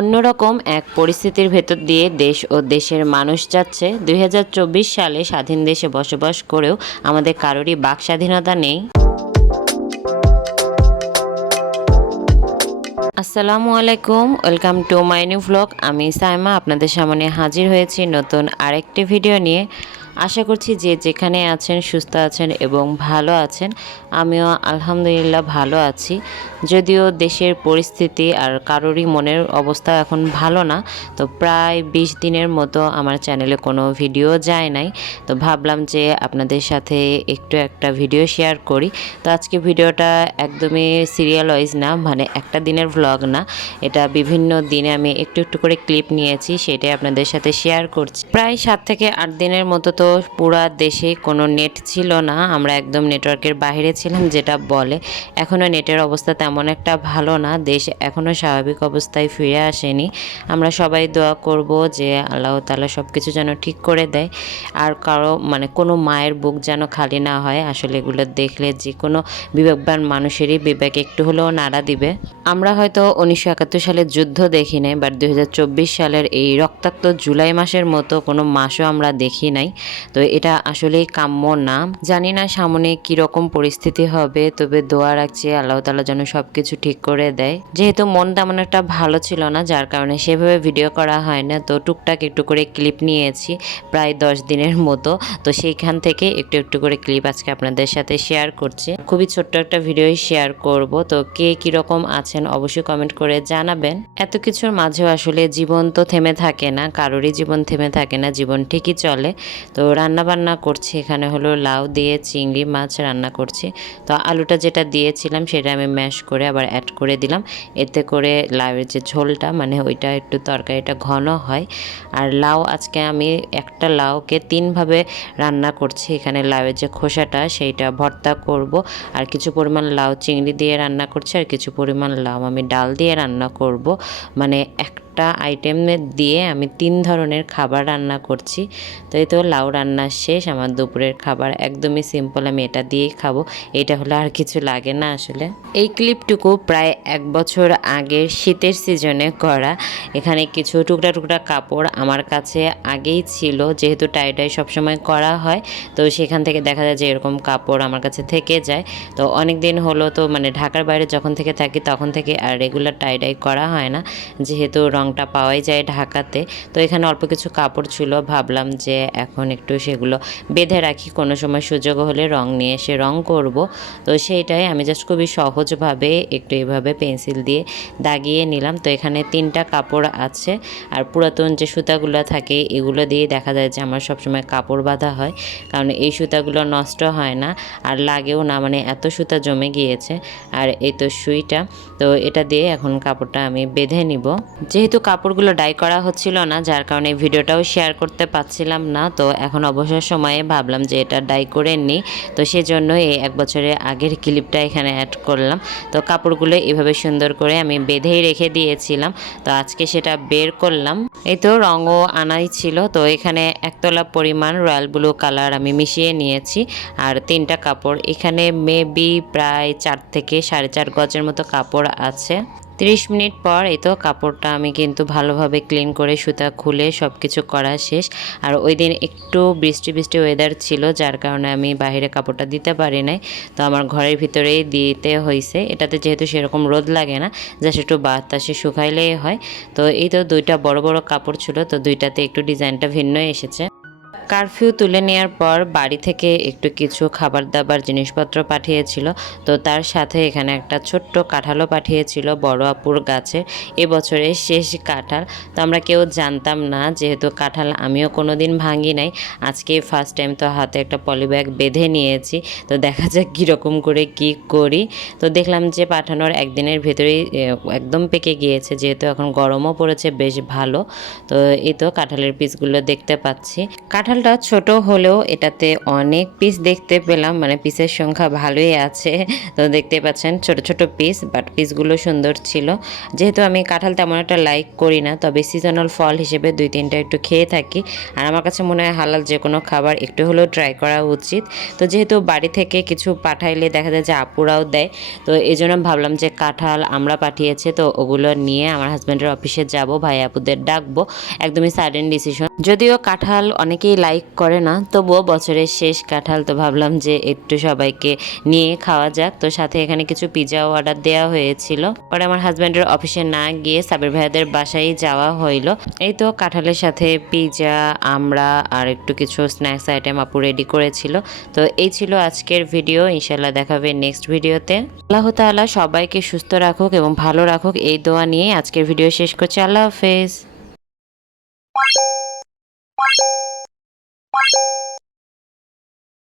অন্যরকম এক পরিস্থিতির ভেতর দিয়ে দেশ ও দেশের মানুষ যাচ্ছে। দুই হাজার চব্বিশ সালে স্বাধীন দেশে বসবাস করেও আমাদের কারোরই বাক স্বাধীনতা নেই। আসসালামু আলাইকুম, welcome to my new vlog আমি সাইমা, আপনাদের সামনে হাজির হয়েছি নতুন আরেকটি ভিডিও নিয়ে। আশা করছি যে যেখানে আছেন, সুস্থ আছেন এবং ভালো আছেন, আমিও আলহামদুলিল্লাহ ভালো আছি। যদিও দেশের পরিস্থিতি আর কারোরই মনের অবস্থা এখন ভালো না, তো প্রায় বিশ দিনের মতো আমার চ্যানেলে কোনো ভিডিও যায় নাই। তো ভাবলাম যে আপনাদের সাথে একটু একটা ভিডিও শেয়ার করি। তো আজকে ভিডিওটা একদমই সিরিয়াল ওয়াইজ না মানে একটা দিনের ভ্লগ না। এটা বিভিন্ন দিনে আমি একটু একটু করে ক্লিপ নিয়েছি, সেটাই আপনাদের সাথে শেয়ার করছি। প্রায় সাত থেকে আট দিনের মতো তো পুরা দেশে কোনো নেট ছিল না। আমরা একদম নেটওয়ার্কের বাইরে ছিলাম, যেটা বলে এখনও নেটের অবস্থা তেমন একটা ভালো না। দেশ এখনও স্বাভাবিক অবস্থায় ফিরে আসেনি। আমরা সবাই দোয়া করব যে আল্লাহ তালা সব কিছু যেন ঠিক করে দেয়। আর কারও মানে কোনো মায়ের বুক যেন খালি না হয়, আসলে এগুলো দেখলে যে কোনো বিবেকবান মানুষেরই বিবেক একটু হলেও নাড়া দিবে। আমরা হয়তো উনিশশো একাত্তর সালের যুদ্ধ দেখি নাই বাট দু হাজার চব্বিশ সালের এই রক্তাক্ত জুলাই মাসের মতো কোনো মাসও আমরা দেখি নাই। তো এটা আসলেই কাম্য না। জানি না সামনে কীরকম পরিস্থিতি হবে, তবে দোয়া রাখছি আল্লাহ তালা যেন সব কিছু ঠিক করে দেয়। যেহেতু মন তেমন একটা ভালো ছিল না, যার কারণে সেভাবে ভিডিও করা হয় না। তো টুকটাক একটু করে ক্লিপ নিয়েছি, প্রায় দশ দিনের মতো। তো সেইখান থেকে একটু একটু করে ক্লিপ আজকে আপনাদের সাথে শেয়ার করছি। খুবই ছোট্ট একটা ভিডিওই শেয়ার করব। তো কে কীরকম আছেন অবশ্যই কমেন্ট করে জানাবেন। এত কিছুর মাঝেও আসলে জীবন তো থেমে থাকে না, কারোরই জীবন থেমে থাকে না, জীবন ঠিকই চলে। তো রান্না বান্না করছি, এখানে হলো লাউ দিয়ে চিংড়ি মাছ রান্না করছি। তো আলুটা যেটা দিয়েছিলাম সেটা আমি ম্যাশ করে আবার অ্যাড করে দিলাম। এতে করে লাউয়ের যে ঝোলটা মানে ওইটা একটু তরকারিটা ঘন হয়। আর লাউ আজকে আমি একটা লাউকে তিনভাবে রান্না করছি। এখানে লাউয়ের যে খোসাটা, সেইটা ভর্তা করব। আর কিছু পরিমাণ লাউ চিংড়ি দিয়ে রান্না করছি, আর কিছু পরিমাণ লাউ আমি ডাল দিয়ে রান্না করব। মানে একটা আইটেম দিয়ে আমি তিন ধরনের খাবার রান্না করছি। তো এই তো লাউ রান্না শেষ, আমার দুপুরের খাবার একদমই সিম্পল আমি এটা দিয়েই খাব। এটা হলে আর কিছু লাগে না আসলে। এই ক্লিপটুকু প্রায় এক বছর আগের শীতের সিজনে করা। এখানে কিছু টুকরা টুকরা কাপড় আমার কাছে আগেই ছিল, যেহেতু টাই টাইডাই সবসময় করা হয়। তো সেখান থেকে দেখা যায় যে এরকম কাপড় আমার কাছে থেকে যায়। তো অনেক দিন হলো তো মানে ঢাকার বাইরে যখন থেকে থাকি, তখন থেকে আর রেগুলার টাইডাই করা হয় না। যেহেতু রংটা পাওয়াই যায় ঢাকাতে। তো এখানে অল্প কিছু কাপড় ছিল, ভাবলাম যে এখন একটু সেগুলো বেঁধে রাখি। কোনো সময় সুযোগ হলে রং নিয়ে এসে রং করব। তো সেইটাই আমি জাস্ট খুবই সহজভাবে একটু এভাবে পেন্সিল দিয়ে দাগিয়ে নিলাম। তো এখানে তিনটা কাপড় আছে আর পুরাতন যে সুতাগুলো থাকে এগুলো দিয়ে দেখা যায় যে আমার সবসময় কাপড় বাঁধা হয়। কারণ এই সুতাগুলো নষ্ট হয় না আর লাগেও না মানে এত সুতা জমে গিয়েছে। আর এই তো সুইটা, তো এটা দিয়ে এখন কাপড়টা আমি বেঁধে নিব। যেহেতু কাপড়গুলো ডাই করা হচ্ছিল না, যার কারণে ভিডিওটাও শেয়ার করতে পারছিলাম না। তো এখন অবসর সময়ে ভাবলাম যে এটা ডাই করে নিই তো সেজন্য এই এক বছরের আগের ক্লিপটা এখানে অ্যাড করলাম। তো কাপড়গুলো এভাবে সুন্দর করে আমি বেঁধেই রেখে দিয়েছিলাম। তো আজকে সেটা বের করলাম। এই তো রঙও আনাই ছিল। তো এখানে একতলা পরিমাণ রয়্যাল ব্লু কালার আমি মিশিয়ে নিয়েছি। আর তিনটা কাপড় এখানে মেবি প্রায় চার থেকে সাড়ে চার গজের মতো কাপড় আছে। তিরিশ মিনিট পর এই তো কাপড়টা আমি কিন্তু ভালোভাবে ক্লিন করে সুতা খুলে সব কিছু করা শেষ। আর ওই দিন একটু বৃষ্টি বৃষ্টি ওয়েদার ছিল, যার কারণে আমি বাইরে কাপড়টা দিতে পারি নাই। তো আমার ঘরের ভিতরেই দিতে হয়েছে এটাতে যেহেতু সেরকম রোদ লাগে না, জাস্ট একটু বাতাসে শুকাইলেই হয়। তো এই তো দুইটা বড় বড় কাপড় ছিল, তো দুইটাতে একটু ডিজাইনটা ভিন্ন এসেছে। কারফিউ তুলে নেওয়ার পর বাড়ি থেকে একটু কিছু খাবার দাবার জিনিসপত্র পাঠিয়েছিল। তো তার সাথে এখানে একটা ছোট্ট কাঁঠালও পাঠিয়েছিল বড় আপুর গাছে। এবছরের শেষ কাঁঠাল। তো আমরা কেউ জানতাম না, যেহেতু কাঁঠাল আমিও কোনো দিন ভাঙি নাই। আজকে ফার্স্ট টাইম তো হাতে একটা পলিব্যাগ বেঁধে নিয়েছি। তো দেখা যাক কীরকম করে কি করি। তো দেখলাম যে পাঠানোর একদিনের ভেতরেই একদম পেকে গিয়েছে। যেহেতু এখন গরমও পড়েছে, বেশ ভালো। তো এই তো কাঁঠালের পিসগুলো দেখতে পাচ্ছি। কাঁঠাল কাঁঠালটা ছোট হলেও এটাতে অনেক পিস দেখতে পেলাম। মানে পিসের সংখ্যা ভালোই আছে। তো দেখতে পাচ্ছেন ছোট ছোট পিস বাট পিসগুলো সুন্দর ছিল। যেহেতু আমি কাঁঠাল তেমন একটা লাইক করি না, তবে সিজনাল ফল হিসেবে দুই তিনটা একটু খেয়ে থাকি। আর আমার কাছে মনে হয় হালাল যে কোনো খাবার একটু হলেও ট্রাই করা উচিত। তো যেহেতু বাড়ি থেকে কিছু পাঠাইলে দেখা যায় যে আপুরাও দেয়, তো এই জন্য ভাবলাম যে কাঁঠাল আমরা পাঠিয়েছে, তো ওগুলো নিয়ে আমার হাজব্যান্ডের অফিসে যাব, ভাই আপুদের ডাকবো। একদমই সাডেন ডিসিশন যদিও কাঁঠাল অনেকেই লাইক করে না। তবুও বছরের শেষ কাঁঠাল তো ভাবলাম যে একটু সবাইকে নিয়ে খাওয়া যাক। তো সাথে এখানে কিছু পিজাও অর্ডার দেওয়া হয়েছিল। পরে আমার হাজব্যান্ডের অফিসে না গিয়ে সাবির ভাইয়াদের বাসায় যাওয়া হইল। এই তো কাঁঠালের সাথে পিজা আমরা আর একটু কিছু স্ন্যাক্স আইটেম আপু রেডি করেছিল। তো এই ছিল আজকের ভিডিও ইনশাল্লাহ দেখাবে নেক্সট ভিডিওতে আল্লাহ তাআলা সবাইকে সুস্থ রাখুক এবং ভালো রাখুক। এই দোয়া নিয়ে আজকের ভিডিও শেষ করছি। আল্লাহ হাফেজ।